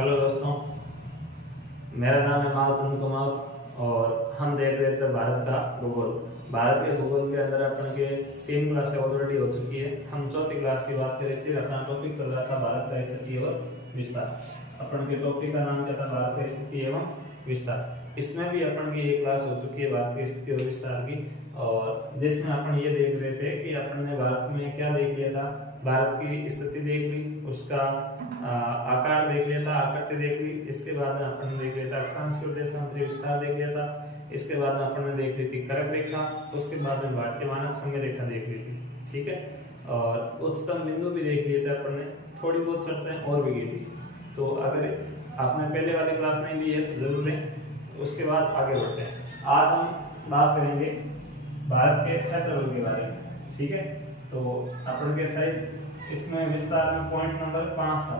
Hello दोस्तों, मेरा नाम है मालचंद कुमार और हम देख रहे थे भारत का भूगोल। भारत के भूगोल के अंदर अपन के 3 क्लासें ऑलरेडी हो चुकी है। हम चौथी क्लास की बात कर रहे थे। अपना टॉपिक चल रहा था भारत का स्थिति और विस्तार। अपन के टॉपिक का नाम क्या था? भारत का स्थिति एवं विस्तार। इसमें भी अपन की एक क्लास हो चुकी है भारत की स्थिति और विस्तार की, और जिसमें अपन ये देख रहे थे कि अपन ने भारत में क्या देख लिया था। भारत की स्थिति देख ली, उसका आकार देख लिया था, आकृति देख ली। इसके बाद में अपन ने देख लिया था अक्षांश और देशांतरीय विस्तार देख लिया था। इसके बाद में अपन ने देख ली थी कर्क रेखा। उसके बाद में भारतीय मानक समय रेखा देख ली थी, ठीक है। और उच्चतम बिंदु भी देख लिए थे अपन ने। थोड़ी बहुत चर्चाएं और भी की थी। तो अगर आपने पहले वाली क्लास नहीं ली है तो जरूर लें। उसके बाद आगे बढ़ते हैं। आज हम बात करेंगे भारत के क्षेत्रफल के बारे में, ठीक है। तो अपन के साइड इसमें विस्तार में पॉइंट नंबर 5 था,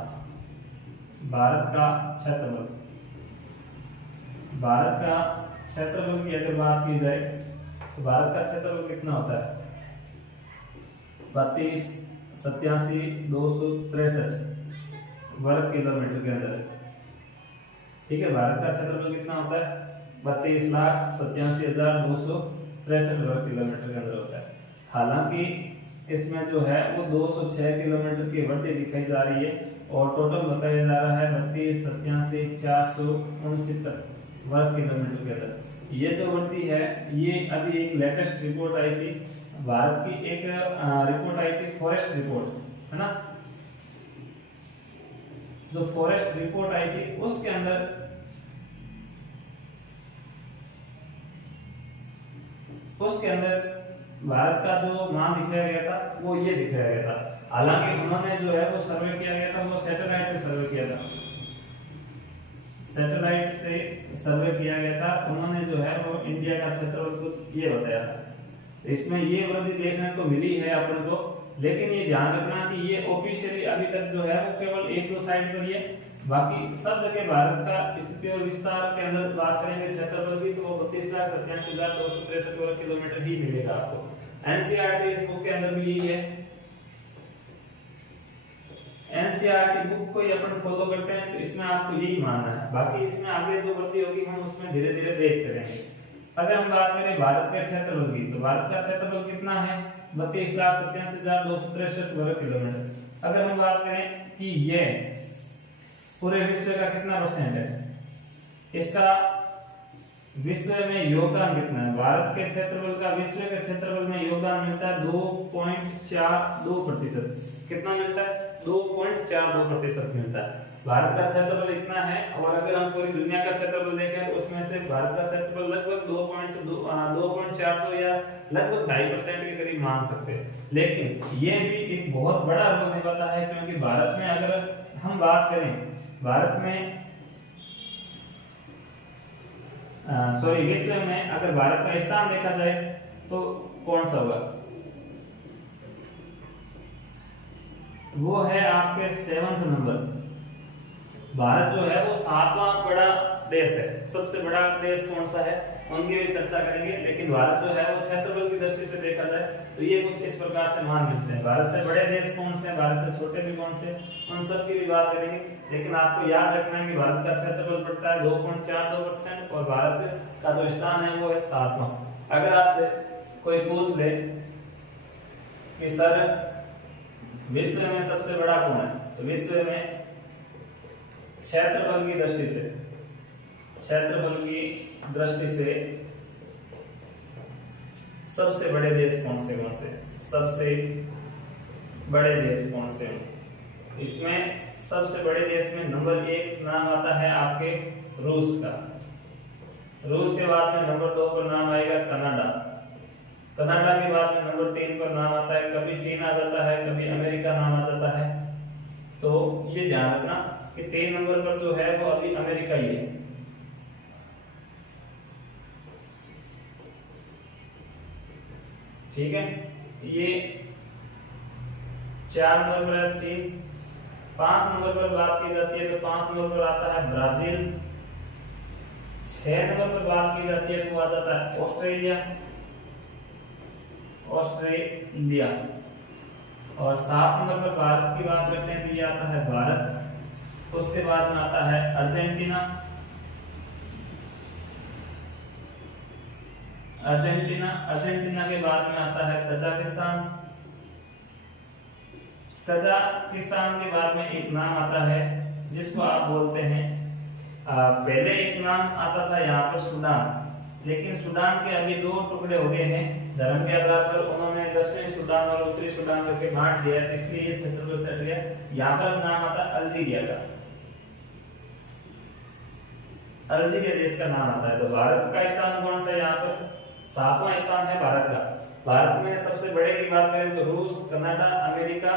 भारत का क्षेत्रफल। भारत का क्षेत्रफल की अगर बात की जाए तो भारत का क्षेत्रफल कितना होता है? 32,87,263 वर्ग किलोमीटर के अंदर, ठीक है। भारत का क्षेत्रफल कितना होता है? 32,87,263 वर्ग किलोमीटर के अंदर होता है। हालांकि इसमें जो है वो 206 किलोमीटर की वृद्धि दिखाई जा रही है और टोटल बताया जा रहा है 32,87,469 वर्ग किलोमीटर के अंदर। ये जो वृद्धि है ये अभी एक लेटेस्ट रिपोर्ट आई थी, भारत की एक रिपोर्ट आई थी, फॉरेस्ट रिपोर्ट, है ना। जो फॉरेस्ट रिपोर्ट आई थी उसके अंदर भारत का जो मान दिखाया गया था वो ये दिखाया गया था। हालांकि उन्होंने जो है वो सर्वे किया गया था, वो सैटेलाइट से सर्वे किया था। सैटेलाइट से सर्वे किया गया था। उन्होंने जो है वो इंडिया का क्षेत्रफल कुछ ये बताया था। इसमें ये वृद्धि देखने को मिली है अपन को, लेकिन ये ध्यान रखना कि ये ऑफिशियली अभी तक जो है वो केवल 1-2 साइट पर ही है। बाकी सब जगह भारत का स्थिति और विस्तार के अंदर बात करेंगे क्षेत्रफल की तो वो 32,87,263 वर्ग किलोमीटर ही मिलेगा आपको। एनसीईआरटी इस बुक के अंदर भी यही है। एनसीईआरटी बुक को ही अपन फॉलो करते हैं तो इसमें आपको यही मानना है। बाकी इसमें आगे जो वृद्धि होगी हम उसमें धीरे धीरे देख करेंगे। अगर हम बात करें भारत के क्षेत्रफल की तो भारत का क्षेत्रफल कितना है? 32,87,263 वर्ग किलोमीटर। अगर हम बात करें कि ये पूरे विश्व का कितना परसेंट है, इसका विश्व में योगदान कितना है? भारत के क्षेत्रफल का विश्व के क्षेत्रफल में योगदान मिलता है 2.42%। कितना मिलता है? 2.42% मिलता है। भारत का क्षेत्रफल इतना है। और अगर हम पूरी दुनिया का क्षेत्रफल देखें उसमें से भारत का क्षेत्रफल लगभग 2.42 या लगभग 2.5% के करीब मान सकते हैं। लेकिन ये भी एक बहुत बड़ा रोल निभाता है, क्योंकि भारत में अगर हम बात करें, भारत में विश्व में अगर भारत का स्थान देखा जाए तो कौन सा होगा? वो है आपके 7th नंबर। भारत जो है वो 7वां बड़ा देश है। सबसे बड़ा देश कौन सा है उनकी भी चर्चा करेंगे। लेकिन भारत जो है वो क्षेत्रफल की दृष्टि से देखा जाए तो ये कुछ इस प्रकार से मान मिलते हैं। भारत से बड़े देश कौन से हैं, भारत से छोटे भी कौन से, उन सब की भी बात करेंगे। लेकिन आपको याद रखना है कि भारत का क्षेत्रफल बढ़ता है 2.42% और भारत का जो स्थान है वो है 7वां। अगर आपसे कोई पूछ ले कि सर विश्व में सबसे बड़ा कौन है, तो विश्व में क्षेत्रफल की दृष्टि से सबसे बड़े देश कौन से? सबसे बड़े देश कौन से हैं? इसमें सबसे बड़े देश में नंबर 1 नाम आता है आपके रूस का। रूस के बाद में नंबर 2 पर नाम आएगा कनाडा। कनाडा के बाद में नंबर 3 पर नाम आता है, कभी चीन आ जाता है, कभी अमेरिका नाम आ जाता है। तो ये ध्यान रखना कि 3 नंबर पर जो है वो अभी अमेरिका ही है। ठीक है, ये 4 नंबर पर है चीन। 5 नंबर पर बात की जाती है तो 5 नंबर पर आता है ब्राजील। 6 नंबर पर बात की जाती है तो आ जाता है ऑस्ट्रेलिया। और 7 नंबर पर भारत की बात करते हैं तो ये आता है भारत। उसके बाद में आता है अर्जेंटीना, अर्जेंटीना के बाद में आता है कजाकिस्तान, कजाकिस्तान के बाद में एक नाम आता है जिसको आप बोलते हैं, पहले एक नाम आता था यहाँ पर सूडान, लेकिन सूडान के अभी दो टुकड़े हो गए हैं धर्म के आधार पर, उन्होंने दक्षिणी सूडान और उत्तरी सूडान करके बांट दिया, इसलिए ये क्षेत्रफल सेट गया। यहाँ पर नाम आता है अल्जीरिया का, अल्जीरिया देश का नाम आता है। तो भारत का स्थान कौन सा है यहाँ पर? 7वां स्थान है भारत का। भारत में सबसे बड़े की बात करें तो रूस, कनाडा, अमेरिका,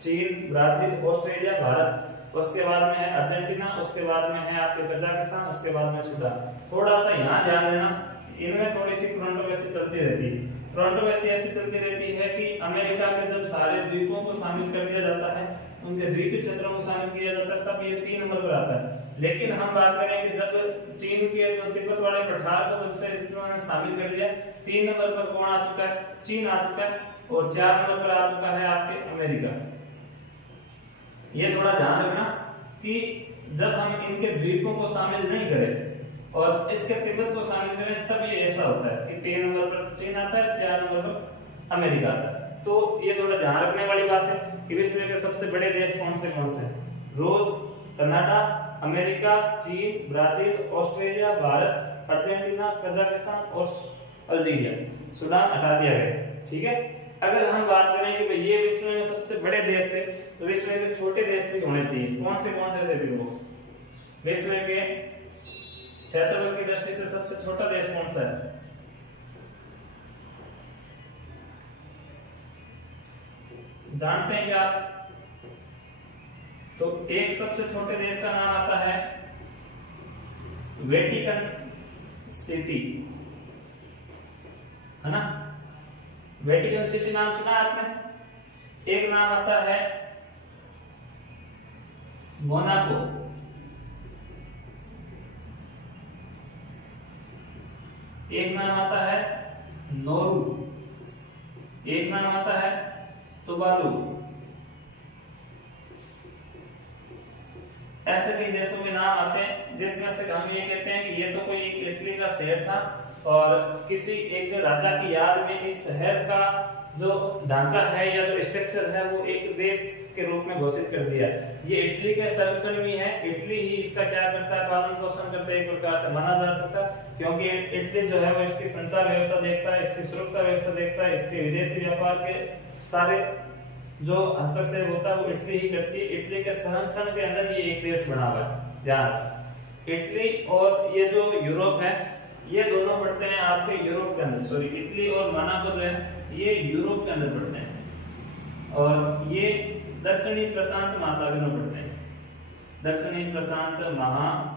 चीन, ब्राजील, ऑस्ट्रेलिया, भारत, उसके बाद में है अर्जेंटीना, उसके बाद में है आपके कजाकिस्तान, उसके बाद में सूडान। थोड़ा सा यहाँ ध्यान देना, इनमें थोड़ी सी कंट्रोवर्सी चलती रहती है। कंट्रोवर्सी ऐसी चलती रहती है कि अमेरिका के जब सारे द्वीपों को शामिल कर दिया जाता है, उनके द्वीपीय क्षेत्रों को शामिल किया जाता है, तब ये 3 नंबर पर आता है। लेकिन हम बात करें कि जब चीन के जो तिब्बत वाले पठार को जब से इन्होंने शामिल कर दिया, 3 नंबर पर कौन आ चुका है? चीन आ चुका है, और 4 नंबर पर आ चुका है आपके अमेरिका। ये थोड़ा ध्यान रखना कि जब हम इनके द्वीपों को शामिल नहीं करें और इसके तिब्बत को शामिल करें, तब ये ऐसा होता है कि 3 नंबर पर चीन आता है, 4 नंबर पर अमेरिका आता है। तो ये थोड़ा ध्यान रखने वाली बात है कि विश्व के सबसे बड़े देश कौन से हैं? रूस, कनाडा, अमेरिका, चीन, Brazil, Australia, Bharat, Argentina, Kazakhstan और अल्जीरिया। सूडान हटा दिया गया, ठीक है। अगर हम बात करें कि भाई ये विश्व में सबसे बड़े देश थे, तो विश्व के छोटे देश भी होने चाहिए। कौन से थे वो? विश्व के क्षेत्रफल की दृष्टि से सबसे छोटा देश कौन सा है? जानते हैं क्या आप? तो एक सबसे छोटे देश का नाम आता है वेटिकन सिटी, है ना? वेटिकन सिटी नाम सुना है आपने? एक नाम आता है मोनाको, एक नाम आता है नोरू, एक नाम आता है तुवालू। ऐसे कई देशों के नाम आते हैं जिसमें से हम ये कहते हैं कि ये तो कोई इटली का शहर था और किसी एक राजा की याद में इस शहर का जो ढांचा है या जो स्ट्रक्चर है वो एक देश के रूप में घोषित कर दिया है। ये इटली के संरक्षण में है, इटली ही इसका क्या करता है? पालन पोषण करता है, एक प्रकार से माना जा सकता है, क्योंकि इटली जो है वो इसकी संचार व्यवस्था देखता है, इसकी सुरक्षा व्यवस्था देखता है, इसके विदेशी व्यापार के सारे जो हस्तक्षेप होता है वो इटली ही करती है। इटली के संरक्षण के अंदर ये एक देश बना हुआ है। ध्यान, इटली और ये जो यूरोप है, ये दोनों पड़ते हैं आपके यूरोप के अंदर। सॉरी, इटली और मोनाको जो है ये यूरोप के अंदर पड़ते हैं और ये दक्षिणी प्रशांत महासागर में पड़ते हैं, दक्षिणी प्रशांत महासागर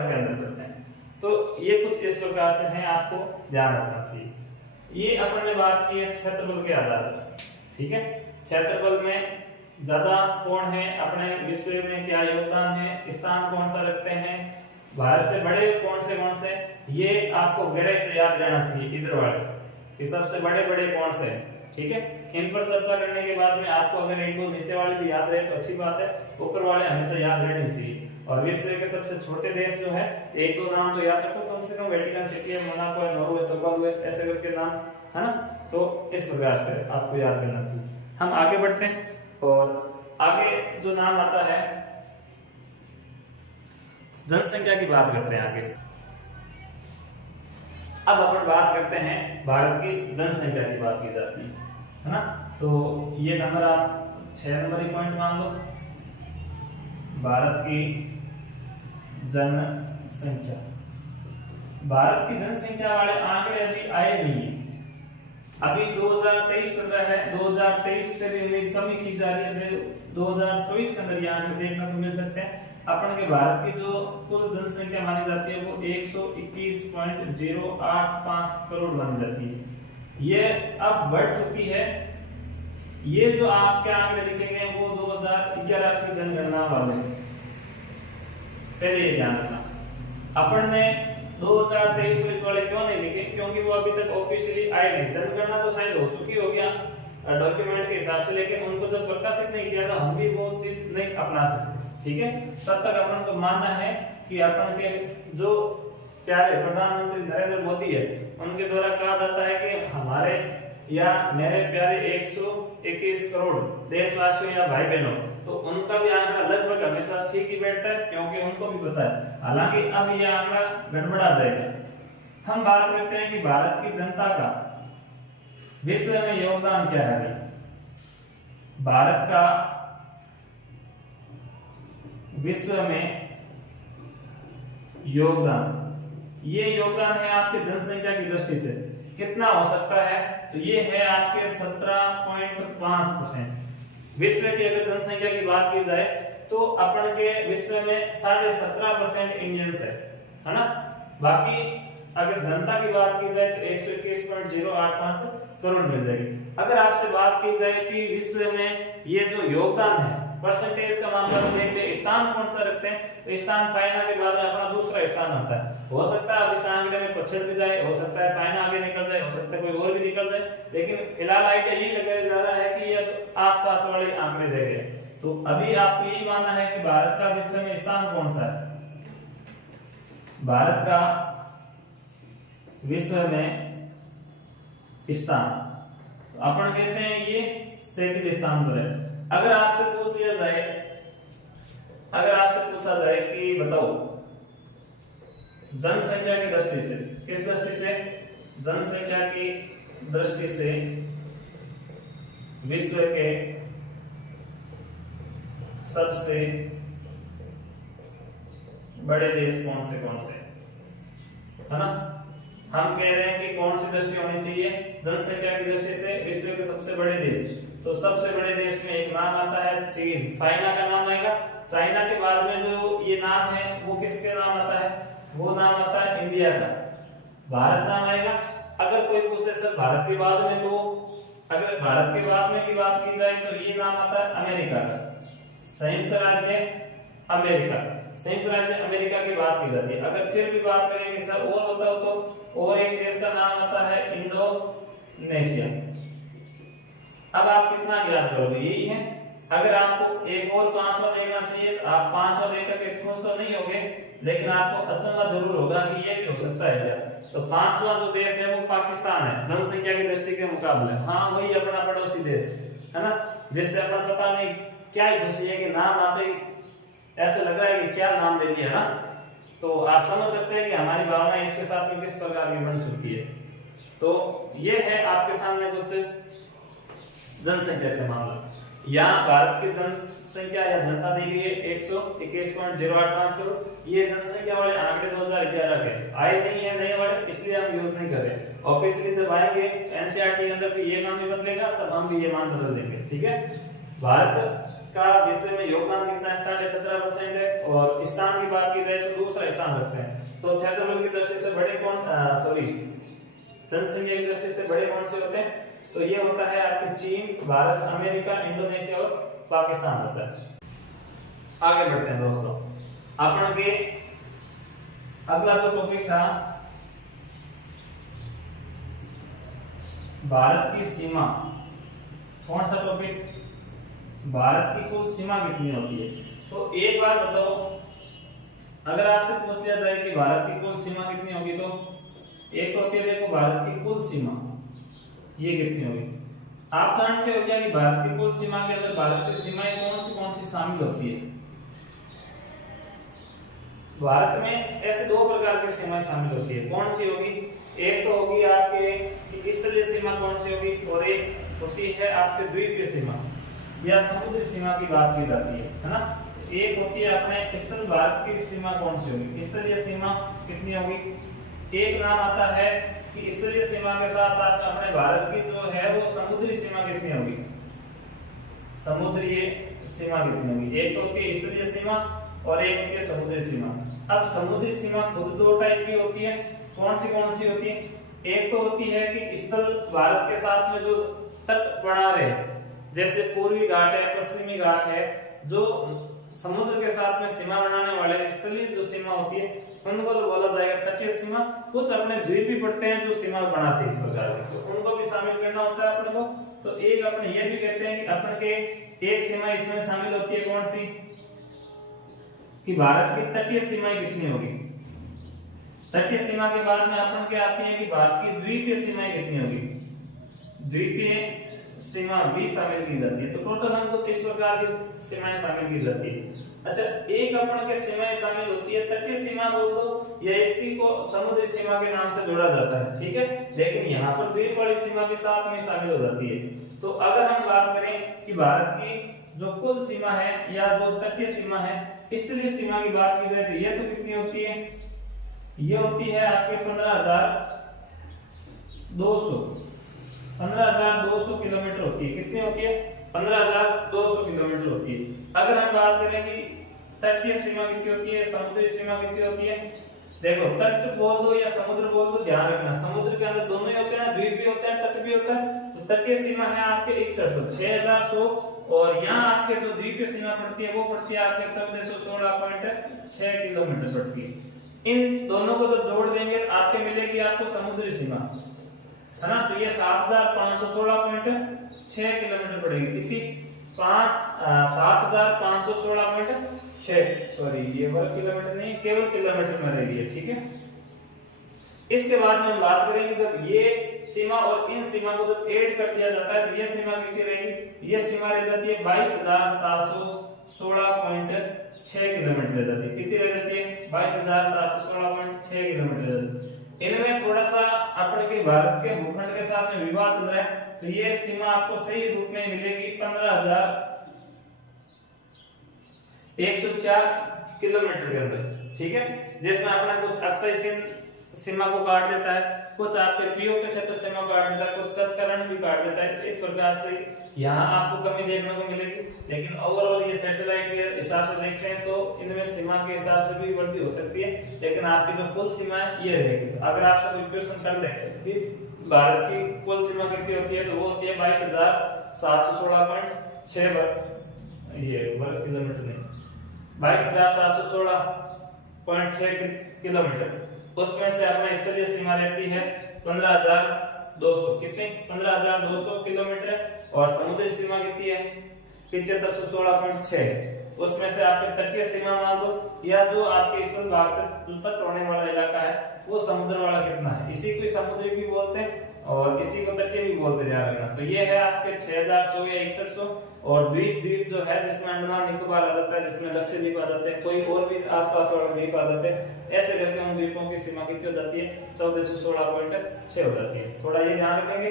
के अंदर पड़ते हैं। तो ये कुछ इस प्रकार से है, आपको ध्यान रखना चाहिए। ये अपन ने बात की है क्षेत्रफल के आधार पर, ठीक है। क्षेत्रफल में ज्यादा कौन है, अपने विश्व में क्या योगदान है, स्थान कौन सा रखते हैं, भारत से बड़े कौन से, ये आपको गहराई से याद रहना चाहिए इधर वाले कि सबसे बड़े कौन से हैं, ठीक है। इन पर चर्चा करने के बाद में आपको अगर एक दो नीचे वाले भी याद रहे तो अच्छी बात है, ऊपर वाले हमेशा याद रहने चाहिए। और विश्व के सबसे छोटे देश जो है, एक दो नाम तो याद रखो कम से कम, वेटिकन सिटी है, मोनाको है, नोरू है, तुवालू है, ऐसे करके नाम, है ना। तो इस प्रकार से आपको याद करना चाहिए। हम आगे बढ़ते हैं और आगे जो नाम आता है जनसंख्या की बात करते हैं आगे। अब अपन बात करते हैं भारत की जनसंख्या की बात की जाती है ना। तो ये नंबर आप 6 नंबर ही पॉइंट मान लो, भारत की जनसंख्या। भारत की जनसंख्या वाले आंकड़े अभी आए नहीं है, अभी 2023 चल रहा है, 2023 से भी उम्मीद कम ही की जा रही है, 2024 के अंदर ये आंकड़े देखने को मिल सकते हैं। अपन के भारत की जो कुल जनसंख्या मानी जाती है वो 121.085 करोड़ मानी जाती है। ये अब बढ़ चुकी है। ये जो आपके आंकड़े लिखे गए वो 2011 की जनगणना वाले, पहले ये ध्यान रखना। अपन ने 2023 वाले क्यों नहीं लिखे? क्योंकि वो अभी तक ऑफिशियली आए नहीं। जनगणना तो शायद हो चुकी होगी, डॉक्यूमेंट के हिसाब से, लेकिन उनको जब प्रकाशित नहीं किया तो हम भी वो चीज नहीं अपना सकते। ठीक है, तब तक अपन को मानना है कि अपन के जो प्यारे प्रधानमंत्री नरेंद्र मोदी है उनके द्वारा कहा जाता है कि हमारे या मेरे प्यारे 121 करोड़ देशवासियों या भाई बहनों, तो उनका भी आंकड़ा लगभग हमेशा ठीक ही बैठता है, क्योंकि उनको भी पता है। हालांकि अब यह आंकड़ा गड़बड़ा जाएगा। हम बात करते हैं कि भारत की जनता का विश्व में योगदान क्या है भाई। भारत का विश्व में योगदान, ये योगदान है आपके जनसंख्या की दृष्टि से कितना हो सकता है, तो ये है आपके 17.5%। विश्व की अगर जनसंख्या की बात की जाए तो अपन के विश्व में 17.5% इंडियंस है ना। बाकी अगर जनता की बात की जाए तो 121.085 करोड़ मिल जाएगी। अगर आपसे बात की जाए कि विश्व में ये जो योगदान है परसेंटेज का मामला में देख ले, स्थान कौन सा रखते हैं, तो स्थान चाइना के बाद में अपना दूसरा स्थान आता है। हो सकता है अब इस आंकड़े में पछड़ भी जाए, हो सकता है चाइना आगे निकल जाए, हो सकता है कोई और भी निकल जाए, लेकिन फिलहाल आइडिया यही लगाया जा रहा है कि अब आसपास वाले आंकड़े रह गए। तो अभी आपको यही मानना है कि भारत का विश्व में स्थान कौन सा है। भारत का विश्व में स्थान तो अपन कहते हैं ये 2nd स्थान पर है। अगर आपसे पूछ लिया जाए, अगर आपसे पूछा जाए कि बताओ जनसंख्या की दृष्टि से, किस दृष्टि से, जनसंख्या की दृष्टि से विश्व के सबसे बड़े देश कौन से है ना। हम कह रहे हैं कि कौन सी दृष्टि होनी चाहिए, जनसंख्या की दृष्टि से विश्व के सबसे बड़े देश। तो सबसे बड़े देश में एक नाम आता है चीन, चाइना का नाम आएगा। चाइना के बाद में जो ये नाम है वो किसके नाम आता है, वो नाम आता है इंडिया का। भारत नाम आएगा। अगर कोई पूछे सर भारत के बाद में, तो अगर भारत के बाद में की बात की जाए तो ये नाम आता है अमेरिका का, संयुक्त राज्य अमेरिका। संयुक्त राज्य अमेरिका की बात की जाती है। अगर फिर भी बात करें कि सर और बताओ, तो और एक देश का नाम आता है इंडोनेशिया। अब आप कितना ज्ञात करोगे, यही है। अगर आपको एक और 5वां देखना चाहिए, आप 5वां देखकर के खुश तो नहीं होगे, लेकिन आपको अचंभा जरूर होगा कि ये भी हो सकता है क्या। तो 5वां जो देश है वो पाकिस्तान है जनसंख्या की दृष्टि के मुकाबले। हाँ, वही अपना पड़ोसी देश है ना, जिससे अपन पता नहीं क्या ही खुशी है कि नाम आते ही ऐसे लग रहा है कि क्या नाम ले लिया ना। तो आप समझ सकते हैं कि हमारी भावना इसके साथ में किस प्रकार की बन चुकी है। तो ये है आपके सामने कुछ जनसंख्या का मामला। यहाँ भारत की जनसंख्या या जनता दी गई है 121.085 करोड़। ये जनसंख्या वाले आंकड़े 2011 के आए नहीं है, नए वाले, इसलिए हम यूज नहीं कर रहे। ऑब्वियसली जब आएंगे एनसीईआरटी के अंदर भी ये मान भी बदलेगा, तब हम भी ये मान बदल देंगे। ठीक है, भारत का विश्व में योगदान कितना है, 17.5% है। और स्थान की बात की जाए तो दूसरा स्थान रखते हैं। तो क्षेत्रफल की दृष्टि से बड़े कौन, जनसंख्या की दृष्टि से बड़े कौन से होते हैं, तो ये होता है आपके चीन, भारत, अमेरिका, इंडोनेशिया और पाकिस्तान होता है। आगे बढ़ते हैं दोस्तों, अपन के अगला जो टॉपिक था भारत की सीमा। कौन सा टॉपिक, भारत की कुल सीमा कितनी होती है। तो एक बार बताओ, अगर आपसे पूछ लिया जाए कि भारत की कुल सीमा कितनी होगी, तो एक होती है देखो भारत की कुल सीमा, ये कितनी होगी। आप जानते हो क्या कि भारत की कुल सीमा के अंदर भारत की सीमाएं कौन सी शामिल होती है। भारत में ऐसे 2 प्रकार की सीमाएं शामिल होती है। कौन सी होगी, एक तो होगी आपके स्थलीय सीमा कौन सी होगी, और एक होती है आपके द्वीपीय सीमा या समुद्री सीमा की बात की जाती है ना। एक होती है अपने स्थल भारत की सीमा कौन सी होगी, स्थलीय सीमा कितनी होगी। एक नाम आता है कि स्थलीय सीमा के साथ साथ में अपने भारत की जो है वो समुद्री सीमा कितनी होगी, समुद्री सीमा कितनी होगी। एक तो होती है स्थलीय सीमा और एक होती है समुद्री सीमा। अब समुद्री सीमा खुद 2 टाइप की होती है। कौन सी होती है, एक तो होती है कि स्थल भारत के साथ में जो तट बना रहे, जैसे पूर्वी घाट है, पश्चिमी घाट है, जो समुद्र के साथ में सीमा बनाने वाले स्थलीय जो सीमा होती है उनको तो बोला जाएगा तटीय सीमा। कुछ अपने द्वीप भी पड़ते हैं जो सीमा बनाते हैं इस प्रकार की, तो उनको भी शामिल करना होता है अपने को। तो एक अपन ये भी कहते हैं कि अपन के एक सीमा इसमें शामिल होती है कौन सी, कि भारत की तटीय सीमाएं कितनी होगी। तटीय सीमा के बाद में अपन क्या आती है कि भारत की द्वीपीय सीमाएं कितनी होगी, द्वीपीय सीमा भी शामिल की जाती है। तो टोटल हम कुछ इस प्रकार की सीमाएं शामिल की जाती है। अच्छा, एक अपन के सीमाएं शामिल होती है, तटीय सीमा बोल दो या इसी को समुद्री सीमा के नाम से जोड़ा जाता है, ठीक है, लेकिन यहाँ पर द्वीप वाली सीमा के साथ में शामिल हो जाती है। तो अगर हम बात करें कि भारत की जो कुल सीमा है या जो तटीय सीमा है, स्थलीय सीमा की बात की जाए तो ये तो कितनी होती है, ये होती है आपके 15,200 किलोमीटर होती है। कितनी होती है, 15,200 किलोमीटर होती है। अगर हम बात करें कि तटीय सीमा कितनी होती है, समुद्री सीमा कितनी होती है, देखो तट बोल दो या समुद्र बोल दो, ध्यान रखना समुद्र के अंदर दोनों ही होते हैं, द्वीप भी होते हैं, तट भी होता है। तो तटीय सीमा है आपके 6100 और यहाँ आपके जो द्वीपीय सीमा पड़ती है वो पड़ती है आपके 1416.6 किलोमीटर पड़ती है। इन दोनों को जब जोड़ देंगे आपके मिलेगी आपको समुद्री सीमा, है ना। तो ये 7516.6 किलोमीटर पड़ेगी, कितनी 7516.6, सॉरी ये वर्ग किलोमीटर नहीं केवल किलोमीटर में रहेगी, ठीक है। इसके बाद में हम बात करेंगे जब ये सीमा और इन सीमा को जब ऐड कर दिया जाता है तो ये सीमा कितनी रहेगी, ये सीमा रह जाती है 22,716.6 किलोमीटर रह जाती है। कितनी रह जाती है, 22,716.6 किलोमीटर रह जाती है। इनमें थोड़ा सा अपने के भारत के भूखंड के साथ में विवाद चल रहा है, तो ये सीमा आपको सही रूप में मिलेगी 15,104 किलोमीटर के अंदर, ठीक है। जिसमें अपना कुछ अक्षय चिन्ह सीमा को काट देता है, कुछ आपके पीओ के क्षेत्र सीमा को काट देता है, कुछ कचकरण भी काट देता है। इस प्रकार से यहाँ आपको कमी देखने को मिलेगी, लेकिन ओवरऑल ये सैटेलाइट के हिसाब से देखते हैं तो इनमें सीमा के हिसाब से भी वृद्धि हो सकती है, लेकिन आपकी जो कुल सीमा है ये रहेगी। तो अगर आपसे कोई क्वेश्चन कर दे कि भारत की कुल सीमा कितनी होती है तो वो होती है 22,716.6 वर्ग किलोमीटर नहीं 22,716.6 किलोमीटर। उसमें से अपना स्थलीय सीमा रहती है 15,200, कितनी 15,200 किलोमीटर, और समुद्री सीमा कितनी है 7516.6। उसमें से आपके तटीय सीमा मान लो या जो आपके स्थल भाग से तट होने वाला इलाका है वो समुद्र वाला कितना है, इसी को समुद्री भी बोलते हैं और इसी को तटीय भी बोलते, ध्यान रखना। तो ये है आपके 6100 या 6100, और द्वीप जो है जिसमें अंडमान निकोबार आ जाता है, जिसमें लक्षद्वीप आ जाते हैं, कोई और भी आसपास वाले द्वीप आ जाते हैं, ऐसे करके उन द्वीपों की सीमा कितनी हो जाती है 1416.6 हो जाती है। थोड़ा ये ध्यान रखेंगे।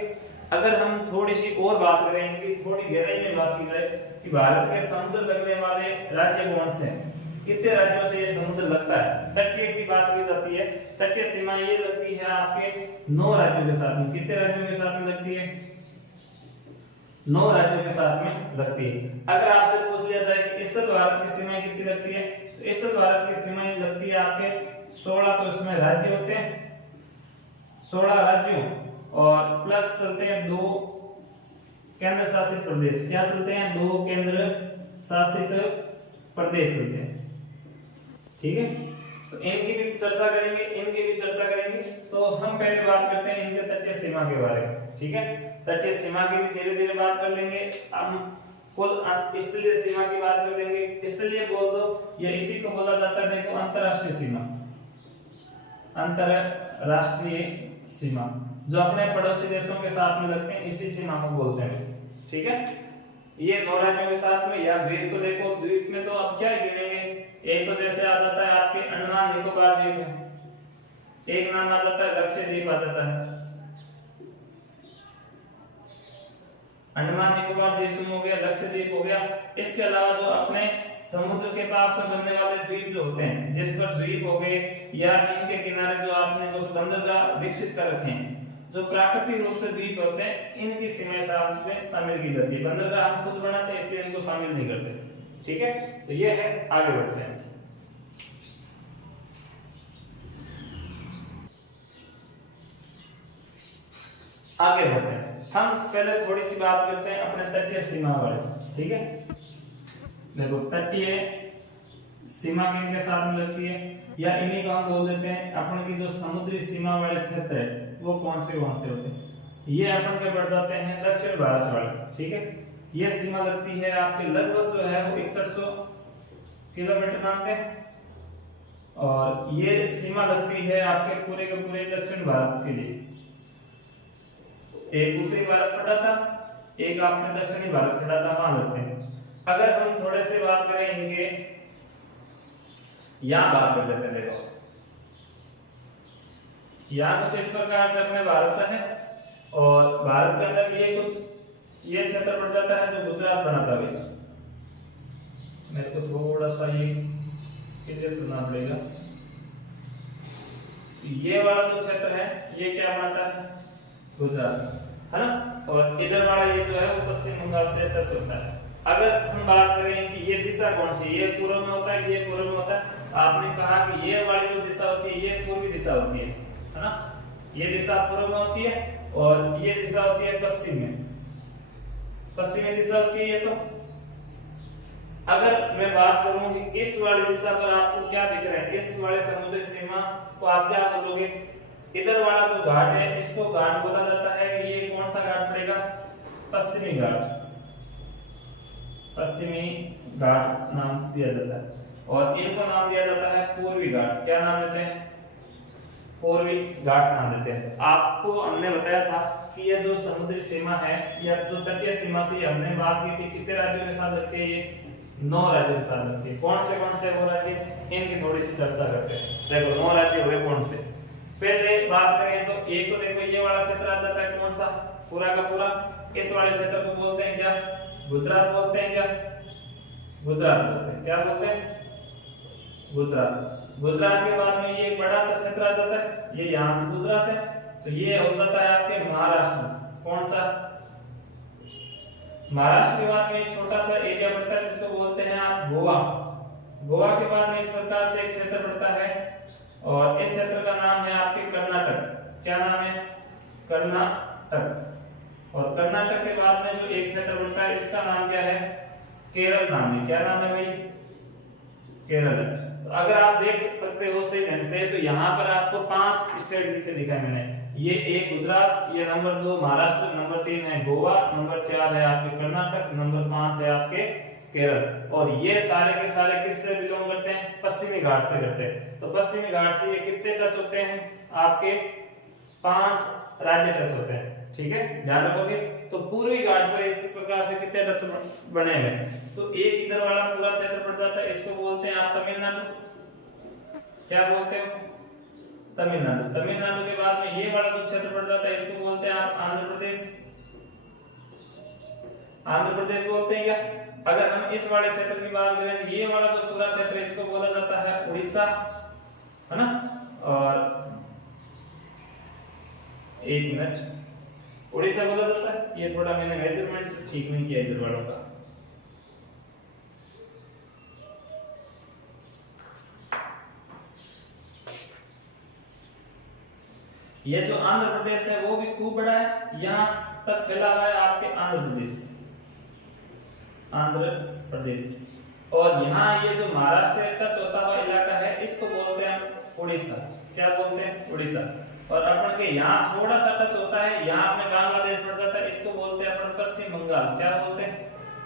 अगर हम थोड़ी सी और बात करें, इनकी थोड़ी गहराई में बात की जाए कि भारत के समुद्र लगने वाले राज्य कौन से हैं, कितने राज्यों से ये समुद्र लगता है। तटीय की बात की जाती है, तटीय सीमा ये लगती है आपके 9 राज्यों के साथ में। कितने राज्यों के साथ में लगती है, 9 राज्यों के साथ में लगती है। अगर आपसे पूछ लिया जाए कि स्थल भारत की सीमाएं कितनी लगती है, तो स्थल भारत की सीमाएं लगती है आपके 16, तो इसमें राज्य होते हैं 16 राज्यों, और प्लस चलते हैं 2 केंद्र शासित प्रदेश। क्या चलते हैं, 2 केंद्र शासित प्रदेश चलते हैं, ठीक है। तो इनकी भी चर्चा करेंगे, इनकी भी चर्चा करेंगे। तो हम पहले बात करते हैं इनके तटीय सीमा के बारे में, ठीक है। तटीय सीमा की भी धीरे धीरे बात कर लेंगे। हम कुल स्थलीय सीमा की बात कर लेंगे। स्थलीय बोल दो या इसी को बोला जाता है देखो अंतरराष्ट्रीय सीमा, अंतरराष्ट्रीय सीमा जो अपने पड़ोसी देशों के साथ में लगते हैं, इसी सीमा को बोलते हैं, ठीक है। ये 9 राज्यों के साथ में, या द्वीप को देखो, द्वीप में तो अब क्या गिनेंगे, एक तो जैसे आ जाता है आपके अंडमान निकोबार द्वीप है, एक नाम आ जाता है लक्षद्वीप आ जाता है, अंडमान निकोबार द्वीप समूह हो गया, लक्षद्वीप हो गया। इसके अलावा जो अपने समुद्र के पास में बनने वाले द्वीप जो होते हैं, जिस पर द्वीप हो गए या इनके किनारे जो आपने कुछ बंदरगाह विकसित कर रखे हैं, जो प्राकृतिक रूप से द्वीप होते हैं, इनकी सीमाएं साथ में शामिल की जाती है। बंदरगाह हम खुद बनाते हैं इसलिए इनको शामिल नहीं करते, ठीक है। तो ये है, आगे बढ़ते हैं। आगे बढ़ते हैं, हम पहले थोड़ी सी बात करते हैं अपने तटीय सीमा वाले, ठीक है। देखो तटीय सीमा किनके साथ में लगती है, या इन्हीं को हम बोल देते हैं अपने की जो समुद्री सीमा वाले क्षेत्र है वो कौन से होते हैं। ये अपन के बढ़ जाते हैं दक्षिण भारत वाले, ठीक है। ये सीमा लगती है आपके लगभग जो है वो 6100 किलोमीटर नाम पे, और ये सीमा लगती है आपके पूरे के पूरे दक्षिण भारत के लिए। एक उत्तरी भारत पड़ा था, एक आपने दक्षिणी भारत पड़ा था, वहां लगते हैं। अगर हम थोड़े से बात करें इनके, यहां बात कर लेते हैं। देखो यहाँ कुछ इस प्रकार से अपने भारत है, और भारत के अंदर ये क्षेत्र पड़ जाता है जो गुजरात बनाता है। मेरे को थोड़ा सा ये क्लियर करना पड़ेगा। ये वाला जो क्षेत्र है ये क्या बनाता है, गुजरात, है ना। और इधर वाला ये जो है वो पश्चिम बंगाल से टच होता है। अगर हम बात करें कि ये दिशा कौन सी, ये पूर्व में होता है कि ये पूर्व में होता है, आपने कहा कि ये वाली जो दिशा होती है ये पूर्वी दिशा होती है ना। ये दिशा पूर्व में होती है और ये दिशा होती है पश्चिम में, पश्चिमी दिशा होती है ये। तो अगर मैं बात करूं कि इस वाली दिशा पर आपको क्या दिख रहा है, इस वाले समुद्री सीमा को आप क्या बोलोगे, इधर वाला जो घाट है इसको घाट बोला जाता है। ये कौन सा घाट पड़ेगा, पश्चिमी घाट, पश्चिमी घाट नाम दिया जाता है। और इनको नाम दिया जाता है पूर्वी घाट। क्या नाम देते हैं, पूर्वी घाट नाम देते हैं। आपको हमने बताया था कि ये जो समुद्री सीमा है या जो तटीय सीमा थी, हमने बात की थी कितने राज्यों के साथ लगती है, ये 9 राज्यों के साथ लगती है। कौन से वो राज्य, इनकी थोड़ी सी चर्चा करते हैं। देखो 9 राज्य हुए कौन से, पहले बात करें तो एक तो देखो ये वाला क्षेत्र आ जाता है, कौन सा, पूरा का पूरा। इस वाले क्षेत्र को बोलते हैं क्या, गुजरात बोलते हैं। क्या गुजरात बोलते हैं, क्या बोलते हैं, गुजरात। गुजरात के बाद में ये एक बड़ा सा क्षेत्र आ जाता है, ये यहाँ गुजरात है, तो ये हो जाता है आपके महाराष्ट्र। कौन सा, महाराष्ट्र के बाद में एक छोटा सा एरिया पड़ता है जिसको बोलते हैं आप गोवा। गोवा के बाद में इस प्रकार से एक क्षेत्र पड़ता है, और इस क्षेत्र का नाम है आपके कर्नाटक। क्या नाम है, कर्नाटक। और कर्नाटक के बाद में जो एक क्षेत्र पड़ता है इसका नाम क्या है, केरल नाम है। क्या नाम है भाई, केरल। तो अगर आप देख सकते हो सही ढंग से, तो यहाँ पर आपको 5 स्टेट लिखे दिखाए मैंने। ये 1 गुजरात, ये नंबर 2 महाराष्ट्र, नंबर 3 है गोवा, नंबर 4 है आपके कर्नाटक, नंबर 5 है आपके केरल। और ये सारे के सारे किससे बिलोंग करते हैं, पश्चिमी घाट से करते हैं। तो पश्चिमी घाट से ये कितने टच होते हैं, आपके 5 राज्य टच होते हैं, ठीक है, ध्यान रखोगे। तो पूर्वी घाट पर इस प्रकार से कितने टच बने हुए, तो एक इधर वाला पूरा क्षेत्र पड़ जाता है, इसको बोलते हैं आप तमिलनाडु। क्या बोलते हो, तमिलनाडु। तमिलनाडु के बाद में ये वाला जो क्षेत्र पड़ जाता है इसको बोलते हैं आप आंध्र प्रदेश। आंध्र प्रदेश बोलते हैं। क्या अगर हम इस वाले क्षेत्र की बात करें तो ये वाला जो पूरा क्षेत्र इसको बोला जाता है उड़ीसा, है ना। और एक मिनट, उड़ीसा बोला जाता है। ये थोड़ा मैंने मेजरमेंट ठीक नहीं किया इधर वालों का। ये जो आंध्र प्रदेश है वो भी खूब बड़ा है, यहां तक फैला हुआ है आपके आंध्र प्रदेश, आंध्र प्रदेश। और यहाँ ये जो महाराष्ट्र से टच होता हुआ इलाका है इसको बोलते हैं उड़ीसा। क्या बोलते हैं, उड़ीसा। और अपन के यहाँ थोड़ा सा टच होता है, यहाँ अपने बांग्लादेश पड़ जाता है, इसको बोलते हैं अपन पश्चिम बंगाल। क्या बोलते हैं,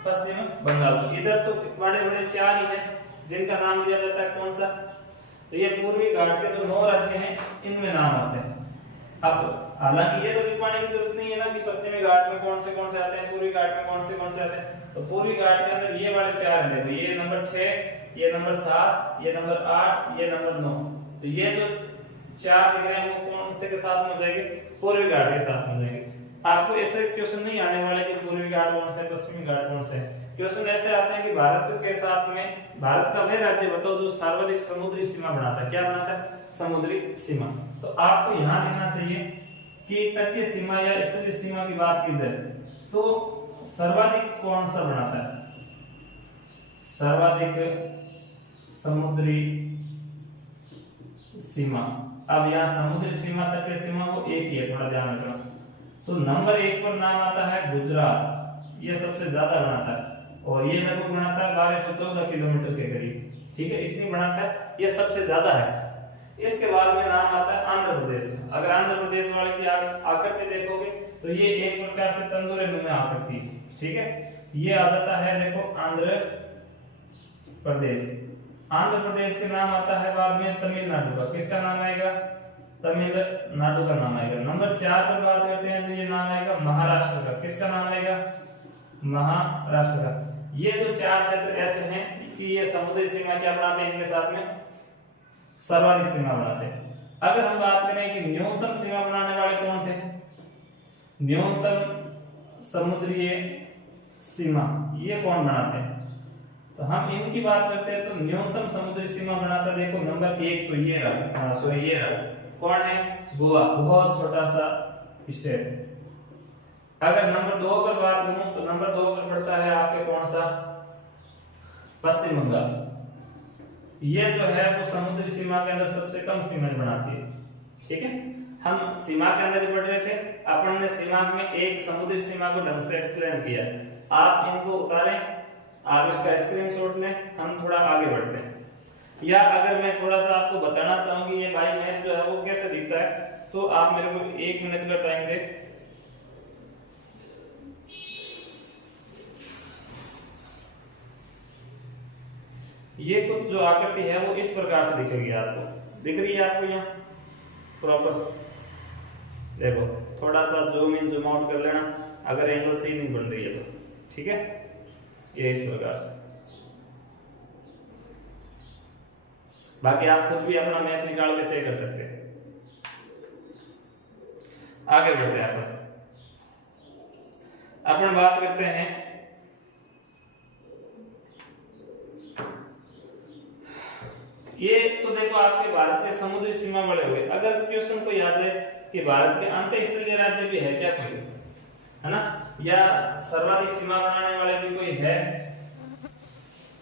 पश्चिम बंगाल। तो इधर तो बड़े बड़े 4 ही हैं जिनका नाम लिया जाता है, कौन सा, तो ये पूर्वी घाट के जो 9 राज्य हैं इनमें नाम आते हैं। अब हालांकि ये तो दिखाने की जरूरत नहीं है ना कि पश्चिमी घाट में कौन से आते हैं, पूर्वी घाट में कौन से आते हैं। तो पूर्वी घाट के अंदर ये वाले 4 हैं, देखो ये नंबर 6, ये नंबर 7, ये नंबर 8, ये नंबर 9। तो ये जो 4 दिख रहे हैं वो कौन से के साथ में हो जाएंगे, पूर्वी घाट के साथ में हो जाएंगे। आपको ऐसे क्वेश्चन नहीं आने वाले कि पूर्वी घाट कौन सा है, पश्चिमी घाट कौन सा है। क्वेश्चन ऐसे आते हैं कि भारत के साथ में, भारत का वह राज्य बताओ जो सर्वाधिक समुद्री सीमा बनाता है। क्या बनाता है, समुद्री सीमा। तो आपको यहाँ देखना चाहिए कि तटीय सीमा या स्थलीय सीमा की बात की जाए तो सर्वाधिक कौन सा बनाता है, सर्वाधिक समुद्री सीमा। अब यहाँ समुद्री सीमा तटीय सीमा वो एक ही है, थोड़ा ध्यान रखना। तो नंबर 1 पर नाम आता है गुजरात, ये सबसे ज्यादा बनाता है और ये लगभग बनाता है 1214 किलोमीटर के करीब, ठीक है, इतनी बनाता है, ये सबसे ज्यादा है। इसके बाद में नाम आता है आंध्र प्रदेश। अगर आंध्र प्रदेश वाले की आकृति देखोगे तो ये एक प्रकार से तंदूरी नुमा आकृति, ठीक है, ये आ जाता है देखो आंध्र प्रदेश। आंध्र प्रदेश के नाम आता है बाद में तमिलनाडु का, किसका नाम आएगा, तमिलनाडु का नाम आएगा। नंबर 4 पर बात करते हैं तो ये नाम आएगा महाराष्ट्र का, किसका नाम आएगा, महाराष्ट्र का। ये जो 4 क्षेत्र ऐसे हैं कि ये समुद्री सीमा क्या बनाते हैं, इनके साथ में सर्वाधिक सीमा बनाते हैं। अगर हम बात करें कि न्यूनतम सीमा बनाने वाले कौन थे, न्यूनतम समुद्री सीमा ये कौन बनाते हैं, तो हम इनकी बात करते हैं तो न्यूनतम समुद्री सीमा बनाता देखो नंबर 1 तो ये रहा, सॉरी ये रहा, कौन है, गोवा, बहुत छोटा सा स्टेट है। अगर नंबर 2 पर बात करूं तो नंबर 2 पर पड़ता है आपके कौन सा, पश्चिम बंगाल। ये जो है वो समुद्री सीमा के अंदर सबसे कम सीमा बनाती है, ठीक है। हम सीमा के अंदर ही पढ़ रहे थे, अपन ने सीमा में एक समुद्री सीमा को ढंग से एक्सप्लेन किया, आप इनको उतारें, आप इसका स्क्रीनशॉट लें, हम थोड़ा आगे बढ़ते हैं। या अगर मैं थोड़ा सा आपको बताना चाहूंगी ये बाई मैप जो है वो कैसे दिखता है, तो आप मेरे को 1 मिनट का टाइम दें। ये कुछ जो आकृति है वो इस प्रकार से दिखेगी, आपको दिख रही है, आपको यहाँ प्रॉपर देखो, थोड़ा सा जूम इन जूम आउट कर लेना अगर एंगल सही नहीं बन रही है तो, ठीक है, ये इस प्रकार से। बाकी आप खुद भी अपना मैप निकाल के चेक कर सकते हैं। आगे बढ़ते हैं, अपन बात करते हैं ये तो देखो आपके भारत के समुद्री सीमा वाले हुए। अगर क्वेश्चन को याद है कि भारत के अंतःस्थलीय राज्य भी है क्या कोई, है ना, या सर्वाधिक सीमा बनाने वाले भी कोई है,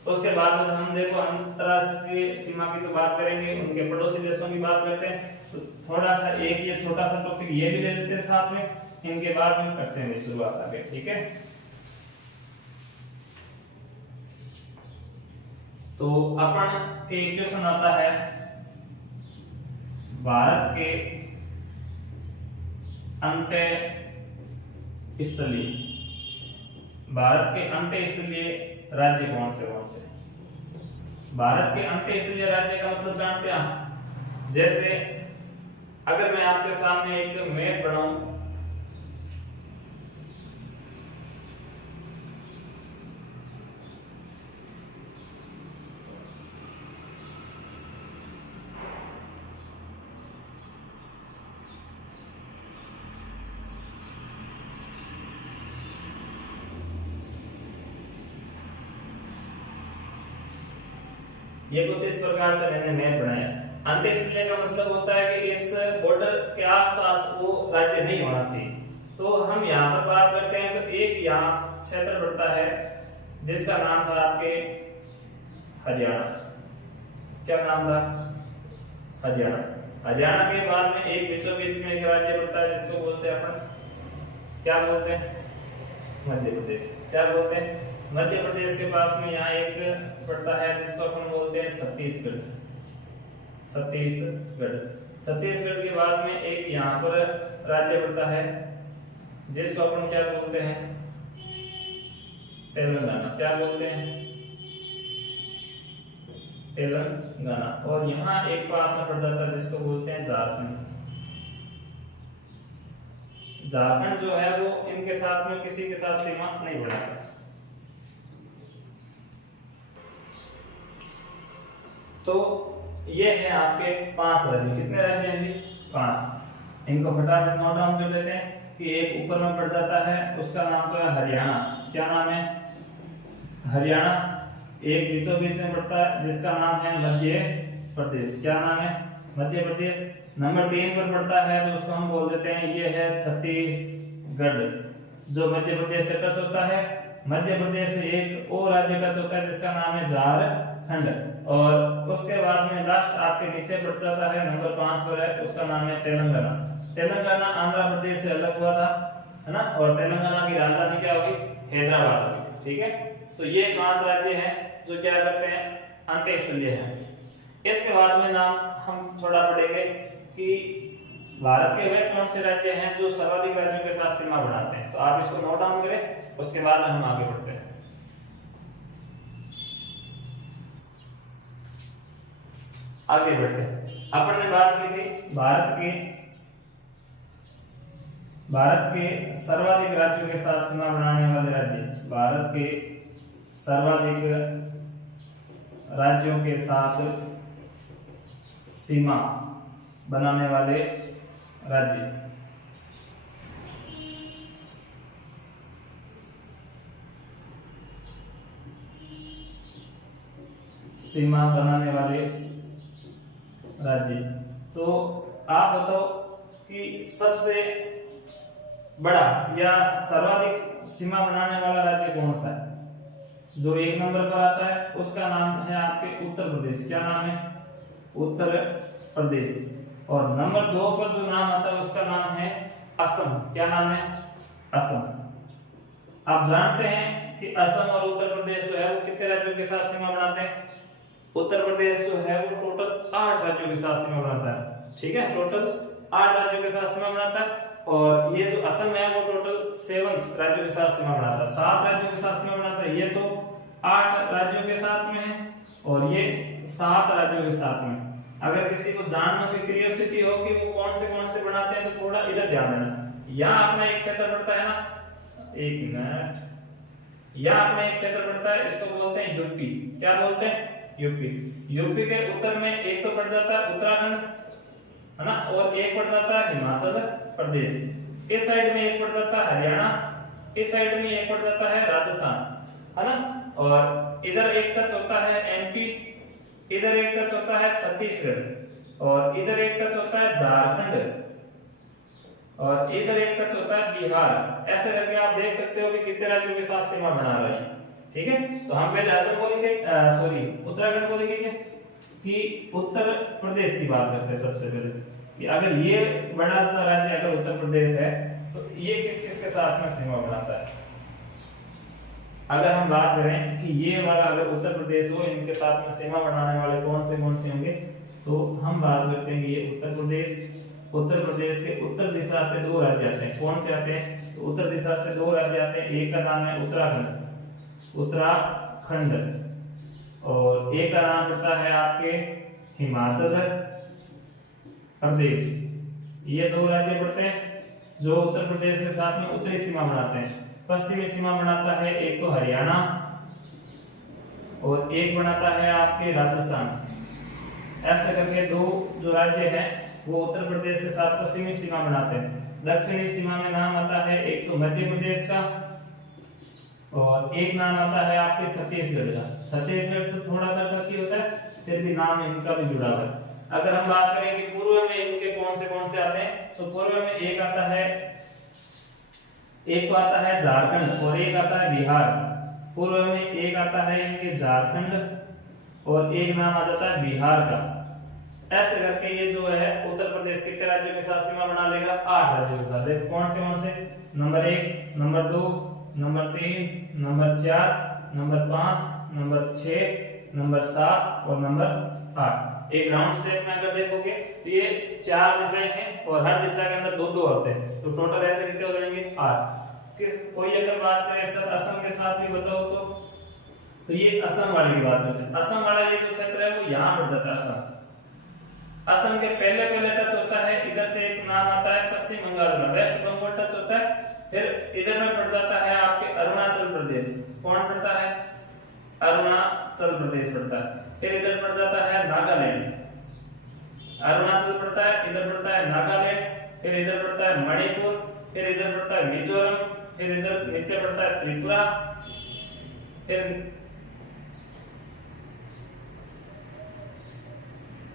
तो उसके बाद में हम देखो अंतरराष्ट्रीय सीमा की तो बात करेंगे, उनके पड़ोसी देशों की बात करते हैं। तो थोड़ा सा एक ये छोटा सा टॉपिक ये भी ले लेते हैं साथ में, इनके बाद में करते हैं शुरुआत आगे, ठीक है। तो अपन के क्वेश्चन आता है भारत के अंतःस्थलीय, भारत के अंतःस्थलीय राज्य कौन से, भारत के अंतःस्थलीय राज्य का मतलब जानते हैं आप। जैसे अगर मैं आपके सामने एक मैप बनाऊं, ये कुछ इस प्रकार से मैंने मैप बनाया। अंतःस्थलीय का मतलब होता है कि इस बॉर्डर के आसपास वो राज्य नहीं होना चाहिए। तो हम यहाँ पर बात करते हैं तो एक यहाँ क्षेत्र पड़ता है जिसका नाम था आपके हरियाणा। क्या नाम था, हरियाणा। हरियाणा के बाद में एक बीचों बीच में एक राज्य पड़ता है जिसको बोलते हैं अपन, क्या बोलते हैं, मध्य प्रदेश। क्या बोलते हैं, मध्य प्रदेश के पास में यहाँ एक पड़ता है जिसको अपन बोलते हैं छत्तीसगढ़। छत्तीसगढ़, छत्तीसगढ़ के बाद में एक यहाँ पर राज्य पड़ता है जिसको अपन क्या बोलते हैं, तेलंगाना। क्या बोलते हैं, तेलंगाना। और यहाँ एक पास में पड़ जाता है जिसको बोलते हैं झारखंड। झारखंड जो है वो इनके साथ में किसी के साथ सीमा नहीं बढ़ाता। तो ये है आपके 5 राज्य। कितने राज्य हैं जी, 5। इनको फटाफट नोट डाउन कर लेते हैं कि एक ऊपर में पड़ जाता है उसका नाम तो है हरियाणा। क्या नाम है, हरियाणा। एक बीचों बीच में पड़ता है जिसका नाम है मध्य प्रदेश। क्या नाम है, मध्य प्रदेश। नंबर 3 पर पड़ता है तो उसको हम बोल देते हैं ये है छत्तीसगढ़, जो मध्य प्रदेश से टच होता है। मध्य प्रदेश से एक और राज्य टच होता है जिसका नाम है झारखंड। और उसके बाद में लास्ट आपके नीचे पड़ जाता है नंबर 5 पर है, उसका नाम है तेलंगाना। तेलंगाना आंध्र प्रदेश से अलग हुआ था, है ना, और तेलंगाना की राजधानी क्या होगी, हैदराबाद होगी। ठीक है, तो ये 5 राज्य हैं जो क्या करते हैं, अंतःस्थलीय हैं। इसके बाद में नाम हम थोड़ा पढ़ेंगे कि भारत के वे कौन से राज्य हैं जो सर्वाधिक राज्यों के साथ सीमा बनाते हैं। तो आप इसको नोट डाउन करें, उसके बाद में हम आगे बढ़ते हैं। आगे बढ़ते हैं। अपन ने बात की थी भारत के सर्वाधिक राज्यों के साथ सीमा बनाने वाले राज्य। भारत के सर्वाधिक राज्यों के साथ सीमा बनाने वाले राज्य। सीमा बनाने वाले राज्य। तो आप बताओ कि सबसे बड़ा या सर्वाधिक सीमा बनाने वाला राज्य कौन सा है? जो एक नंबर पर आता है उसका नाम है आपके उत्तर प्रदेश। क्या नाम है? उत्तर प्रदेश। और नंबर 2 पर जो नाम आता है उसका नाम है असम। क्या नाम है? असम। आप जानते हैं कि असम और उत्तर प्रदेश जो है वो कितने राज्यों के साथ सीमा बनाते हैं? उत्तर प्रदेश जो है वो टोटल 8 राज्यों के साथ सीमा बनाता है। ठीक है, टोटल 8 राज्यों के साथ सीमा बनाता है। और ये जो असम है वो टोटल 7 राज्यों के साथ सीमा बनाता है। 7 राज्यों के साथ सीमा बनाता है। ये तो 8 राज्यों के साथ में है और ये 7 राज्यों के साथ में। अगर किसी को जानने की क्यूरियोसिटी हो कि वो कौन से बनाते हैं तो थोड़ा इधर ध्यान देना। यहाँ अपना एक क्षेत्र पड़ता है ना, एक मिनट, यहाँ अपना एक क्षेत्र पड़ता है, इसको बोलते हैं यूपी। क्या बोलते हैं? यूपी। यूपी के उत्तर में एक तो पड़ जाता है उत्तराखंड, है ना, और एक पड़ जाता है हिमाचल प्रदेश। इस साइड में एक पड़ जाता है हरियाणा, इस साइड में एक पड़ जाता है राजस्थान, है ना, और इधर एक टच होता है एमपी, इधर एक टच होता है छत्तीसगढ़, और इधर एक टच होता है झारखंड, और इधर एक टच होता है बिहार। ऐसे करके आप देख सकते हो कि कितने राज्यों के साथ सीमा बना रहे हैं। ठीक है, तो हम पहले असम बोलेंगे, सॉरी उत्तराखंड बोलेंगे क्या कि उत्तर प्रदेश की बात करते हैं सबसे पहले कि अगर ये बड़ा सा राज्य अगर उत्तर प्रदेश है तो ये किस किस के साथ में सीमा बनाता है। अगर हम बात करें कि ये वाला अगर उत्तर प्रदेश हो, इनके साथ में सीमा बनाने वाले कौन से होंगे, तो हम बात करते हैं ये उत्तर प्रदेश के उत्तर दिशा से 2 राज्य आते हैं। कौन से आते हैं? तो उत्तर दिशा से 2 राज्य आते हैं। एक का नाम है उत्तराखंड और एक का नाम पड़ता है आपके हिमाचल प्रदेश। ये 2 राज्य पड़ते हैं जो उत्तर प्रदेश के साथ में उत्तरी सीमा बनाते हैं। पश्चिमी सीमा बनाता है एक तो हरियाणा और एक बनाता है आपके राजस्थान। ऐसे करके 2 जो राज्य हैं वो उत्तर प्रदेश के साथ पश्चिमी सीमा बनाते हैं। दक्षिणी सीमा में नाम आता है एक तो मध्य प्रदेश का और एक नाम आता है आपके छत्तीसगढ़ का। छत्तीसगढ़ तो थोड़ा सा टची होता है, फिर भी नाम इनका भी जुड़ा हुआ है। अगर हम बात करें कि पूर्व में इनके कौन से आते हैं, तो पूर्व में एक तो आता है झारखंड और एक आता है बिहार। पूर्व में एक आता है इनके झारखंड और एक नाम आ जाता है बिहार का। ऐसे करके ये जो है उत्तर प्रदेश कितने राज्यों के साथ सीमा बना लेगा? 8 राज्यों के साथ। देखो कौन से? Number 1, number 2, number 3, number 4, number 5, number 6, number 7 और नंबर 8। एक राउंड शेप में अगर देखोगे तो ये 4 दिशाएं हैं और हर दिशा के अंदर 2-2 होते हैं, तो टोटल ऐसे कितने हो जाएंगे? 8। कोई अगर बात करे सर असम के साथ भी बताओ तो ये असम वाले की बात करते हैं। असम वाला ये जो क्षेत्र है वो यहाँ पड़ जाता है असम के पहले टच होता है, इधर से एक नाम आता है पश्चिम बंगाल का, वेस्ट बंगाल टच होता है, फिर इधर में पड़ जाता है आपके अरुणाचल प्रदेश। कौन पड़ता है? अरुणाचल प्रदेश पड़ता है। फिर इधर पड़ जाता है नागालैंड। अरुणाचल पड़ता है, इधर पड़ता है नागालैंड, फिर इधर पड़ता है मणिपुर, फिर इधर पड़ता है मिजोरम, फिर इधर नीचे पड़ता है त्रिपुरा, फिर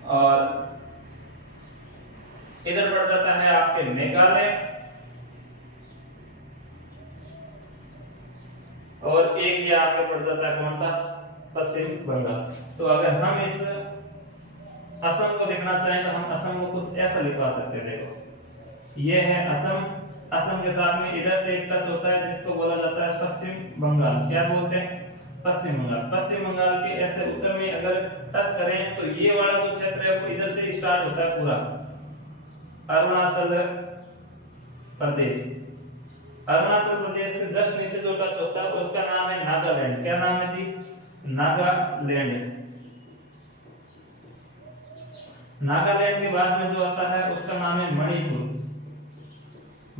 और इधर पड़ जाता है आपके मेघालय और एक ये आपके पड़ जाता है कौन सा? पश्चिम बंगाल। तो अगर हम इस असम को देखना चाहें तो हम असम को कुछ ऐसा लिखवा सकते हैं। देखो ये है असम। असम के साथ में इधर से एक टच होता है जिसको बोला जाता है पश्चिम बंगाल। क्या बोलते हैं? पश्चिम बंगाल। पश्चिम बंगाल के ऐसे उत्तर में अगर टच करें तो ये वाला जो क्षेत्र है वो इधर से स्टार्ट होता है पूरा, अरुणाचल प्रदेश। अरुणाचल प्रदेश के जस्ट नीचे जो टच होता है उसका नाम है नागालैंड। क्या नाम है जी? नागालैंड। नागालैंड के बाद में जो आता है उसका नाम है मणिपुर।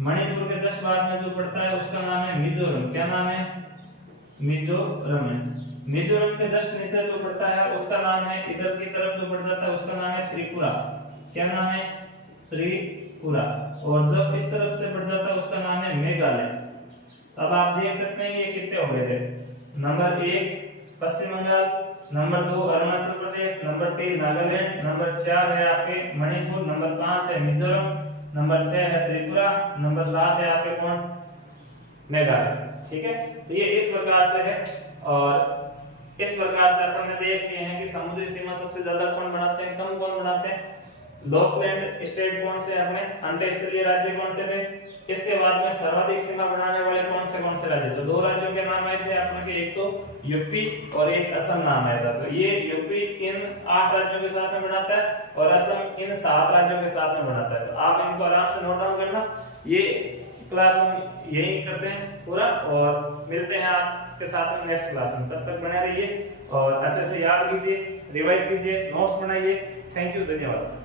मणिपुर के जस्ट बाद में जो पड़ता है उसका नाम है मिजोरम। क्या नाम है? मिजोरम है। मिजोरम के जस्ट नीचे जो पड़ता है उसका नाम है, इधर की तरफ जो बढ़ जाता है उसका नाम है त्रिपुरा। क्या नाम है? त्रिपुरा। और जब इस तरफ से बढ़ जाता है उसका नाम है मेघालय। अब आप देख सकते हैं ये कितने हो गए थे। नंबर 1 पश्चिम Bengal, number 2 Arunachal Pradesh, number 3 Nagaland, number 4 है आपके मणिपुर, नंबर 5 है मिजोरम, नंबर 6 है त्रिपुरा, नंबर 7 है आपके कौन? मेघालय। ठीक है, तो ये इस प्रकार से है। और इस प्रकार से अपन ने देख लिए हैं कि समुद्री सीमा सबसे ज्यादा कौन बनाते हैं, कम कौन बनाते हैं? लॉकलैंड स्टेट कौन से अपने, अंतःस्थलीय राज्य कौन से थे? इसके बाद में सर्वाधिक सीमा बनाने वाले कौन से राज्य? तो 2 राज्यों के नाम आए थे अपने के, एक तो यूपी और एक असम नाम आया था। तो ये यूपी इन 8 राज्यों के साथ में बनाता है और असम इन 7 राज्यों के साथ में बनाता है। तो आप इनको आराम से नोट डाउन करना। ये क्लास हम यही करते हैं पूरा, और मिलते हैं आपके साथ में नेक्स्ट क्लास में। तब तक बने रहिए और अच्छे से याद कीजिए, रिवाइज कीजिए, नोट्स बनाइए। थैंक यू, धन्यवाद।